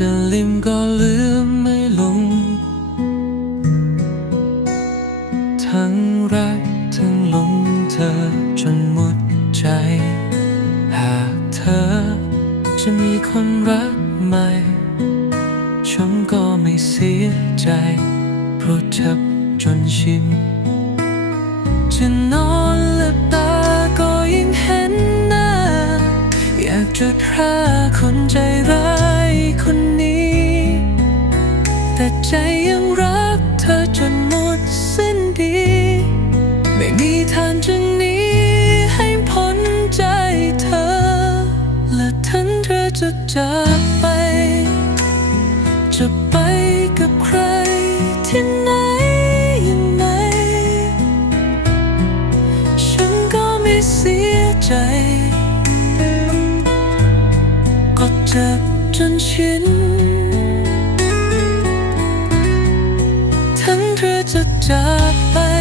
จะลืมก็ลืมไม่ลง ทั้งรักทั้งหลงเธอจนหมดใจ หากเธอจะมีคนรักใหม่ฉันก็ไม่เสียใจเพราะเธอจนชินจะนอนหลับตาก็ยังเห็นหน้า อยากจะฆ่าคนใจร้าย คนนี้ แต่ใจยังรักเธอจนหมดสิ้นดี ไม่มีทางจะหนีให้พ้นใจเธอ และทันเธอจะจากไป จะไปกับใครที่ไหนยังไงฉันก็ไม่เสียใจ จนชินทั้งเธอจะจากไป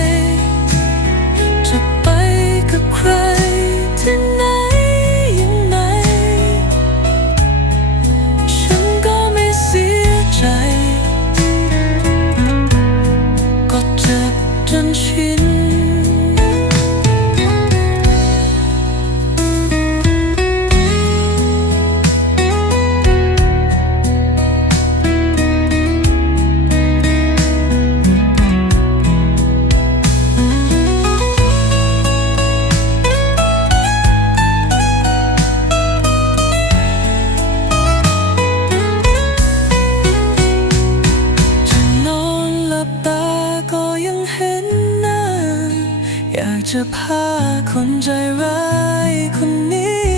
จะพาคนใจร้ายคนนี้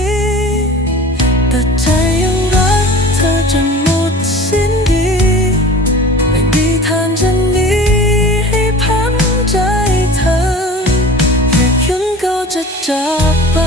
แต่ใจยังรักเธอจนหมดสิ้นดีไม่มีทางจะหนีให้พันใจเธอแค่ยันก็จะจากไป